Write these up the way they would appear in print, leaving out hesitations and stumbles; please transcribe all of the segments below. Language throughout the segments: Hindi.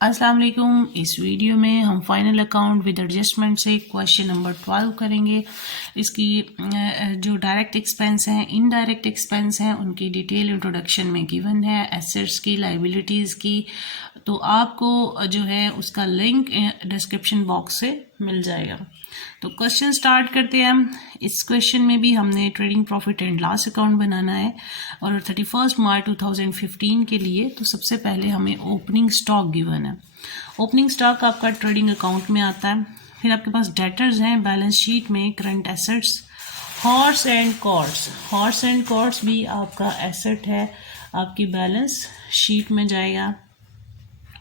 अस्सलाम वालेकुम। इस वीडियो में हम फाइनल अकाउंट विद एडजस्टमेंट से क्वेश्चन नंबर 12 करेंगे। इसकी जो डायरेक्ट एक्सपेंस हैं, इनडायरेक्ट एक्सपेंस हैं, उनकी डिटेल इंट्रोडक्शन में गिवन है, एसेट्स की, लाइबिलिटीज़ की। तो आपको जो है उसका लिंक डिस्क्रिप्शन बॉक्स से मिल जाएगा। तो क्वेश्चन स्टार्ट करते हैं हम। इस क्वेश्चन में भी हमने trading profit and loss account बनाना है और 31 मार्च 2015 के लिए। तो सबसे पहले हमें ओपनिंग स्टॉक गिवन है। ओपनिंग स्टॉक आपका ट्रेडिंग अकाउंट में आता है। फिर आपके पास डेटर्स हैं बैलेंस शीट में, current assets, horse and cords. Horse and cords भी आपका एसेट है, आपकी बैलेंस शीट में जाएगा।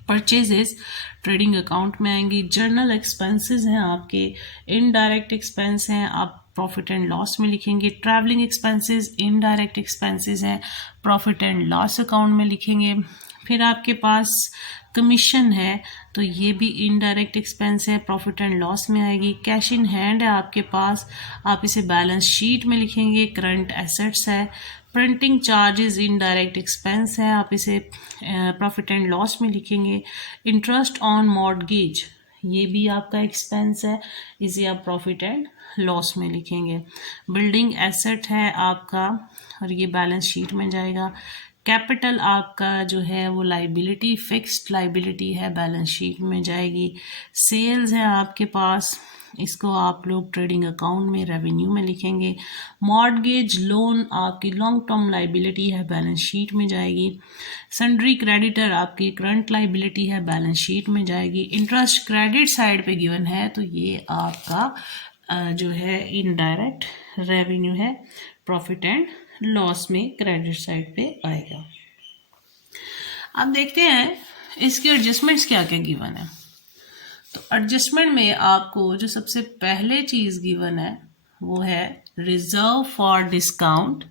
परचेजेस ट्रेडिंग अकाउंट में आएंगी। जर्नल एक्सपेंसेस हैं आपके, इनडायरेक्ट एक्सपेंस हैं, आप प्रॉफिट एंड लॉस में लिखेंगे। ट्रैवलिंग एक्सपेंसेस इनडायरेक्ट एक्सपेंसेस हैं, प्रॉफिट एंड लॉस अकाउंट में लिखेंगे। फिर आपके पास कमीशन है, तो ये भी इनडायरेक्ट एक्सपेंस है, प्रॉफिट एंड लॉस में आएगी। कैश इन हैंड है आपके पास, आप इसे बैलेंस शीट में लिखेंगे, करंट एसेट्स है। प्रिंटिंग चार्जेस इनडायरेक्ट एक्सपेंस है, आप इसे प्रॉफिट एंड लॉस में लिखेंगे। इंटरेस्ट ऑन मॉर्टगेज, ये भी आपका एक्सपेंस है, इसे आप प्रॉफिट एंड लॉस में लिखेंगे। बिल्डिंग एसेट है आपका और ये बैलेंस शीट में जाएगा। कैपिटल आपका जो है वो लाइबिलिटी, फिक्स्ड लाइबिलिटी है, बैलेंस शीट में जाएगी। सेल्स है आपके पास, इसको आप लोग ट्रेडिंग अकाउंट में रेवेन्यू में लिखेंगे। मॉर्टगेज लोन आपकी लॉन्ग टर्म लाइबिलिटी है, बैलेंस शीट में जाएगी। सन्ड्री क्रेडिटर आपकी करंट लाइबिलिटी है, बैलेंस शीट में जाएगी। इंटरेस्ट क्रेडिट साइड पे गिवन है, तो ये आपका जो है इनडायरेक्ट रेवेन्यू है, प्रॉफिट एंड लॉस में क्रेडिट साइड पे आएगा। अब देखते हैं इसके एडजस्टमेंट्स क्या क्या गिवन है। तो एडजस्टमेंट में आपको जो सबसे पहले चीज़ गिवन है वो है reserve for discount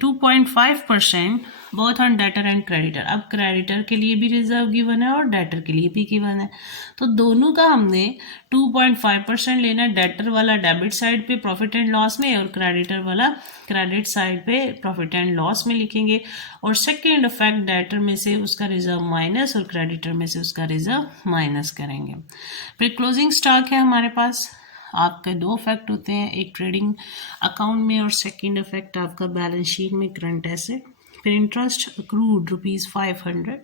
2.5% both on debtor and creditor. अब क्रेडिटर के लिए भी रिजर्व गिवन है और डेटर के लिए भी गिवन है, तो दोनों का हमने 2.5% लेना है। डेटर वाला डेबिट साइड पे प्रॉफिट एंड लॉस में और क्रेडिटर वाला क्रेडिट साइड पे प्रॉफिट एंड लॉस में लिखेंगे। और सेकेंड इफेक्ट डेटर में से उसका रिजर्व माइनस और क्रेडिटर में से उसका रिजर्व माइनस करेंगे। फिर क्लोजिंग स्टॉक है हमारे पास। आपके दो इफेक्ट होते हैं, एक ट्रेडिंग अकाउंट में और सेकंड इफेक्ट आपका बैलेंस शीट में, करंट एसेट। फिर इंटरेस्ट अक्रूड ₹500,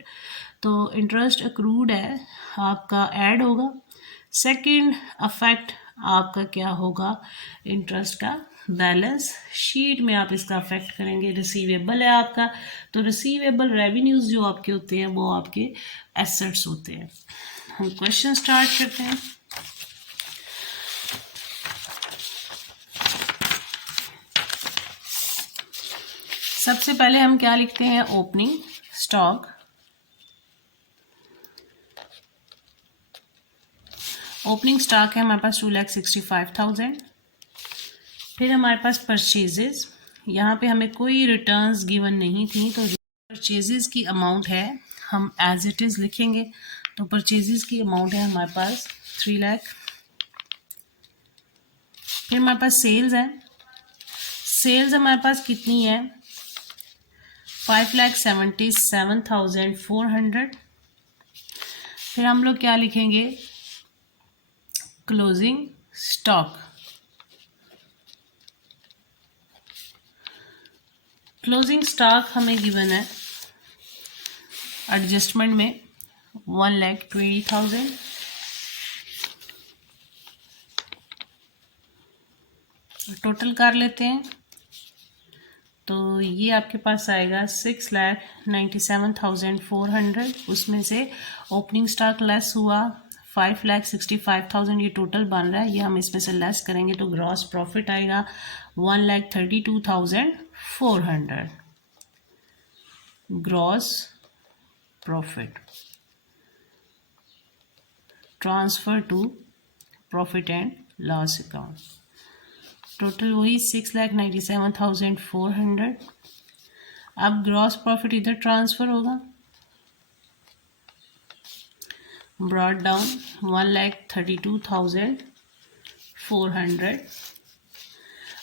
तो इंटरेस्ट अक्रूड है आपका ऐड होगा। सेकंड इफेक्ट आपका क्या होगा, इंटरेस्ट का बैलेंस शीट में आप इसका अफेक्ट करेंगे। रिसीवेबल है आपका, तो रिसीवेबल रेवेन्यूज जो आपके होते हैं वो आपके एसेट्स होते हैं। हम क्वेश्चन स्टार्ट करते हैं। सबसे पहले हम क्या लिखते हैं, ओपनिंग स्टॉक। ओपनिंग स्टॉक है हमारे पास 2,65,000। फिर हमारे पास परचेजेस, यहाँ पे हमें कोई रिटर्न्स गिवन नहीं थी, तो परचेजेस की अमाउंट है हम एज इट इज़ लिखेंगे। तो परचेजेस की अमाउंट है हमारे पास 3 लाख। फिर हमारे पास सेल्स है। सेल्स हमारे पास कितनी है, 5,77,400। फिर हम लोग क्या लिखेंगे, क्लोजिंग स्टॉक। क्लोजिंग स्टॉक हमें गिवन है एडजस्टमेंट में 1,20,000। टोटल कर लेते हैं, तो ये आपके पास आएगा 6,97,400। उसमें से ओपनिंग स्टॉक लेस हुआ 5,65,000, ये टोटल बन रहा है, ये हम इसमें से लेस करेंगे तो ग्रॉस प्रॉफिट आएगा 1,32,400। Gross profit transfer to profit and loss account, total वही 6,97,400। अब ग्रॉस प्रॉफिट इधर ट्रांसफर होगा, ब्रॉट डाउन 1,32,400।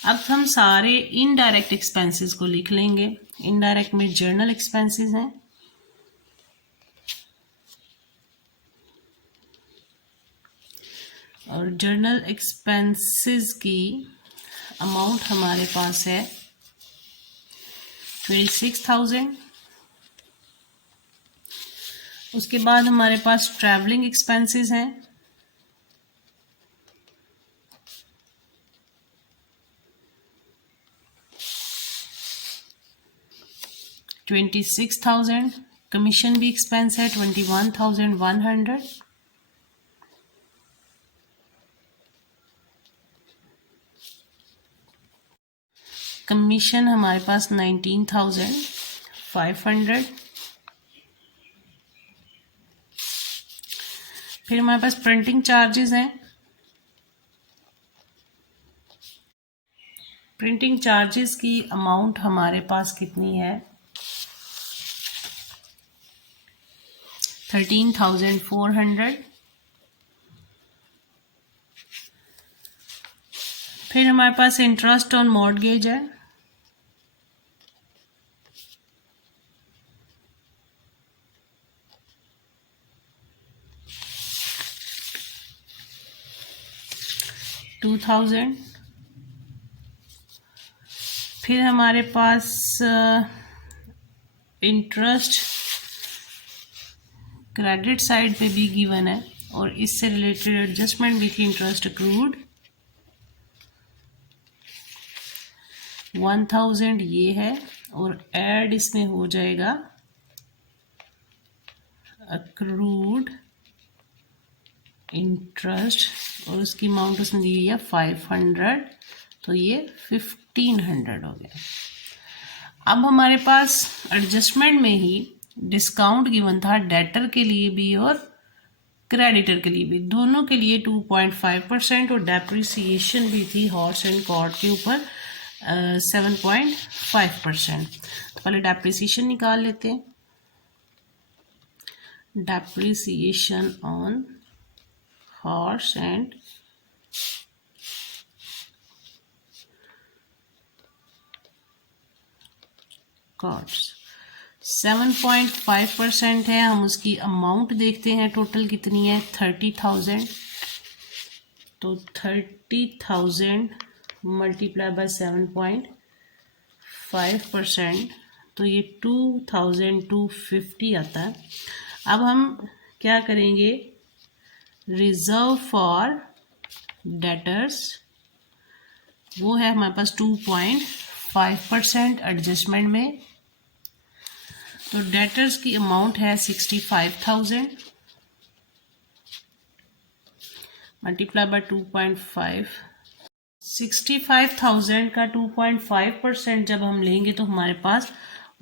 अब हम सारे इनडायरेक्ट एक्सपेंसेस को लिख लेंगे। इनडायरेक्ट में जर्नल एक्सपेंसेस हैं, और जर्नल एक्सपेंसेस की अमाउंट हमारे पास है 26,000। उसके बाद हमारे पास ट्रैवलिंग एक्सपेंसेस हैं 26,000। कमीशन भी एक्सपेंस है 21,100। कमीशन हमारे पास 19,500। फिर हमारे पास प्रिंटिंग चार्जेस हैं। प्रिंटिंग चार्जेस की अमाउंट हमारे पास कितनी है 13,400। फिर हमारे पास इंटरेस्ट ऑन मॉर्टगेज है 2,000। फिर हमारे पास इंटरेस्ट क्रेडिट साइड पे भी गिवन है और इससे रिलेटेड एडजस्टमेंट भी थी। इंटरेस्ट अक्रूड 1,000 ये है और ऐड इसमें हो जाएगा अक्रूड इंटरेस्ट और उसकी अमाउंट उसने दी है 500, तो ये 1,500 हो गया। अब हमारे पास एडजस्टमेंट में ही डिस्काउंट गिवन था डेटर के लिए भी और क्रेडिटर के लिए भी, दोनों के लिए 2.5% और डेप्रिसिएशन भी थी हॉर्स एंड कार्ट के ऊपर 7.5%। तो पहले डेप्रिसिएशन निकाल लेते हैं। Depreciation on horse and carts 7.5% है। हम उसकी अमाउंट देखते हैं टोटल कितनी है 30,000। तो 30,000 मल्टीप्लाई बाय 7.5%, तो ये 2,250 आता है। अब हम क्या करेंगे, रिजर्व फॉर डेटर्स वो है हमारे पास 2.5% एडजस्टमेंट में। तो डेटर्स की अमाउंट है 65,000 मल्टीप्लाई बाय 2.5। 65,000 का 2.5% जब हम लेंगे तो हमारे पास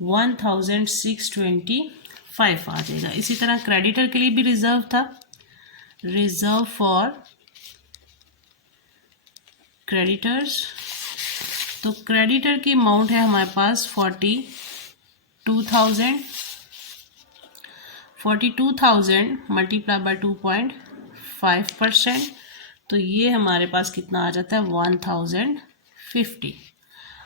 1,625 आ जाएगा। इसी तरह क्रेडिटर के लिए भी रिजर्व था, रिजर्व फॉर क्रेडिटर्स। तो क्रेडिटर की अमाउंट है हमारे पास 42,000 मल्टीप्लाई बाय 2.5%, तो ये हमारे पास कितना आ जाता है 1,050।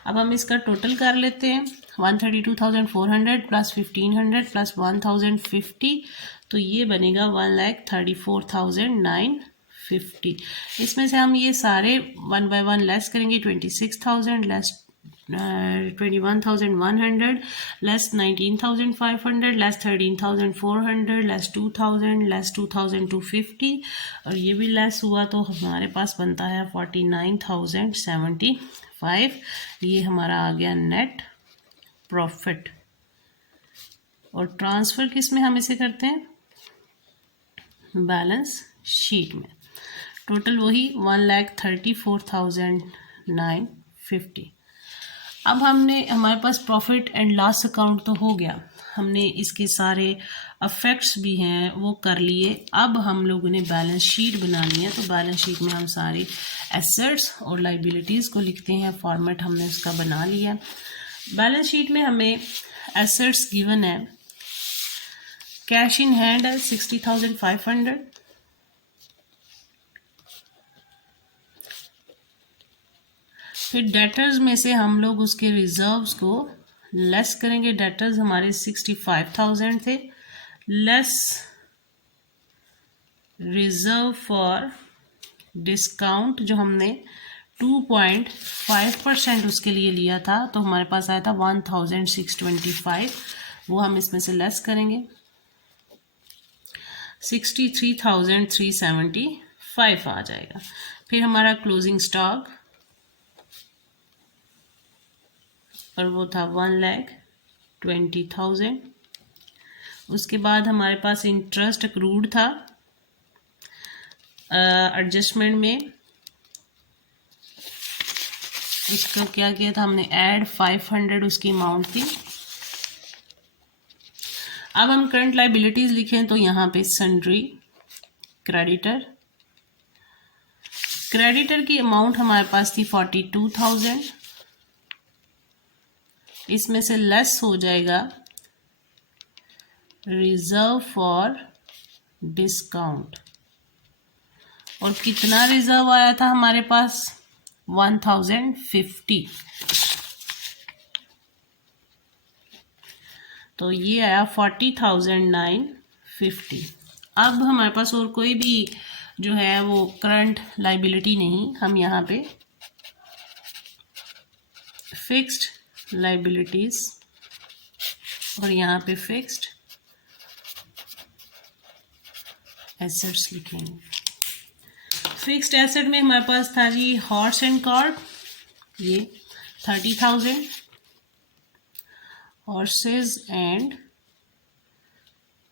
अब हम इसका टोटल कर लेते हैं 132,400 प्लस 1,500 प्लस 1,050, तो ये बनेगा 1,34,950। इसमें से हम ये सारे 1 बाय 1 लेस करेंगे। 26,000 less 21,100 less 19,500 less 13,400 less 2,000 less 2,250 और ये भी लेस हुआ तो हमारे पास बनता है 49,075। ये हमारा आ गया नेट प्रॉफिट। और ट्रांसफ़र किस में हम इसे करते हैं, बैलेंस शीट में। टोटल वही 1,34,950। अब हमने हमारे पास प्रॉफिट एंड लॉस अकाउंट तो हो गया, हमने इसके सारे अफेक्ट्स भी हैं वो कर लिए। अब हम लोगों ने बैलेंस शीट बनानी है, तो बैलेंस शीट में हम सारी एसेट्स और लाइबिलिटीज़ को लिखते हैं। फॉर्मेट हमने उसका बना लिया। बैलेंस शीट में हमें एसेट्स गिवन है, कैश इन हैंड है 60,500, फिर डेटर्स में से हम लोग उसके रिजर्व्स को लेस करेंगे। डेटर्स हमारे 65,000 थे, लेस रिजर्व फॉर डिस्काउंट जो हमने 2.5% उसके लिए लिया था, तो हमारे पास आया था 1625, वो हम इसमें से लेस करेंगे, 63,375 आ जाएगा। फिर हमारा क्लोजिंग स्टॉक और वो था 1,20,000। उसके बाद हमारे पास इंटरेस्ट अक्रूड था एडजस्टमेंट में, उसका क्या किया था हमने, ऐड 500 उसकी अमाउंट थी। अब हम करंट लाइबिलिटीज लिखें तो यहाँ पे सन्ड्री क्रेडिटर की अमाउंट हमारे पास थी 42,000, इसमें से लेस हो जाएगा रिजर्व फॉर डिस्काउंट, और कितना रिजर्व आया था हमारे पास 1050, तो ये आया 40,950। अब हमारे पास और कोई भी जो है वो करंट लाइबिलिटी नहीं, हम यहाँ पे फिक्स्ड लाइबिलिटीज और यहाँ पे फिक्स्ड एसेट्स लिखेंगे। फिक्स्ड एसेट में हमारे पास था जी हॉर्स एंड कार्ट, ये 30,000, हॉर्सेस एंड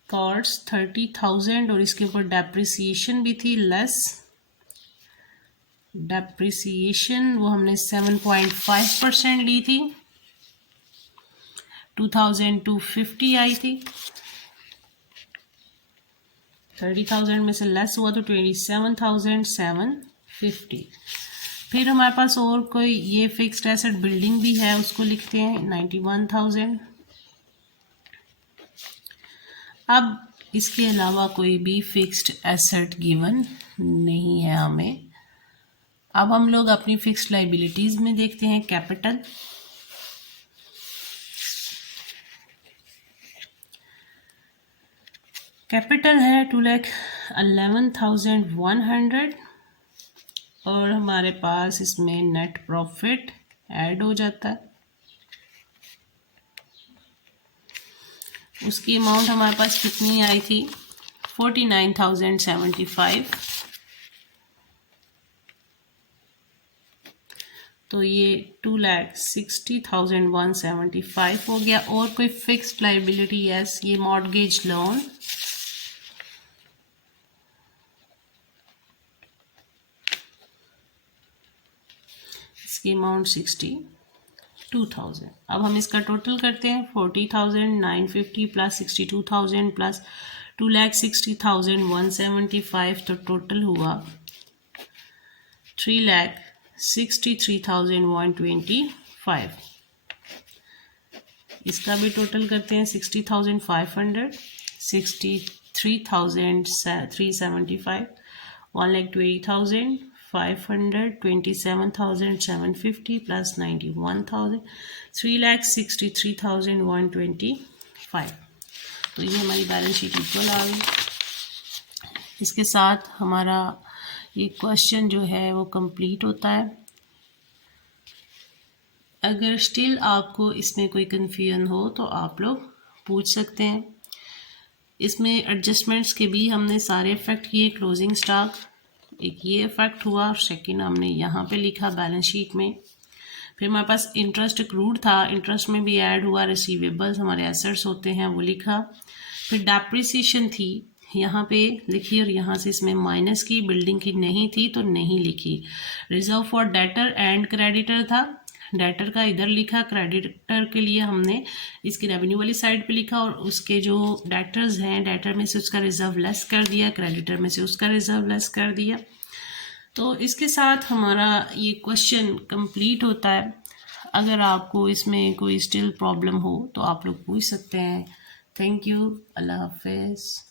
कार्ड्स 30,000, और इसके ऊपर डेप्रिसिएशन भी थी लेस, डेप्रिसिएशन वो हमने 7.5% ली थी, 2,250 आई थी, 30,000 में से लेस हुआ तो 27,750। फिर हमारे पास और कोई ये फिक्स्ड एसेट बिल्डिंग भी है, उसको लिखते हैं 91,000। अब इसके अलावा कोई भी फिक्स्ड एसेट गिवन नहीं है हमें। अब हम लोग अपनी फिक्स्ड लाइबिलिटीज में देखते हैं कैपिटल है 2,11,100, और हमारे पास इसमें नेट प्रॉफिट ऐड हो जाता है, उसकी अमाउंट हमारे पास कितनी आई थी 49,075, तो ये 2,60,175 हो गया। और कोई फिक्स्ड लाइबिलिटी, यस, ये मॉर्गेज लोन, इसकी अमाउंट 62,000। अब हम इसका टोटल करते हैं, 40,950 प्लस 62,000 प्लस 2,60,175, तो टोटल हुआ 3,63,125। इसका भी टोटल करते हैं, 60,500, 63,375, 1,20,500, 27,750 प्लस 91,000, 3,63,125। तो ये हमारी बैलेंस शीट इक्वल आ गई। इसके साथ हमारा ये क्वेश्चन जो है वो कंप्लीट होता है। अगर स्टिल आपको इसमें कोई कन्फ्यूजन हो तो आप लोग पूछ सकते हैं। इसमें एडजस्टमेंट्स के भी हमने सारे इफ़ेक्ट किए, क्लोजिंग स्टॉक एक ये इफ़ेक्ट हुआ, सेकंड हमने यहाँ पे लिखा बैलेंस शीट में। फिर हमारे पास इंटरेस्ट अक्रूड था, इंटरेस्ट में भी ऐड हुआ, रिसीवेबल्स हमारे एसेट्स होते हैं वो लिखा। फिर डेप्रिसिएशन थी, यहाँ पे लिखी, और यहाँ से इसमें माइनस की, बिल्डिंग की नहीं थी तो नहीं लिखी। Reserve for debtor and creditor था, डेटर का इधर लिखा, क्रेडिटर के लिए हमने इसकी रेवेन्यू वाली साइड पे लिखा, और उसके जो डेटर्स हैं, डेटर में से उसका रिजर्व लेस कर दिया, क्रेडिटर में से उसका रिजर्व लेस कर दिया। तो इसके साथ हमारा ये क्वेश्चन कंप्लीट होता है। अगर आपको इसमें कोई स्टिल प्रॉब्लम हो तो आप लोग पूछ सकते हैं। थैंक यू, अल्लाह हाफिज़।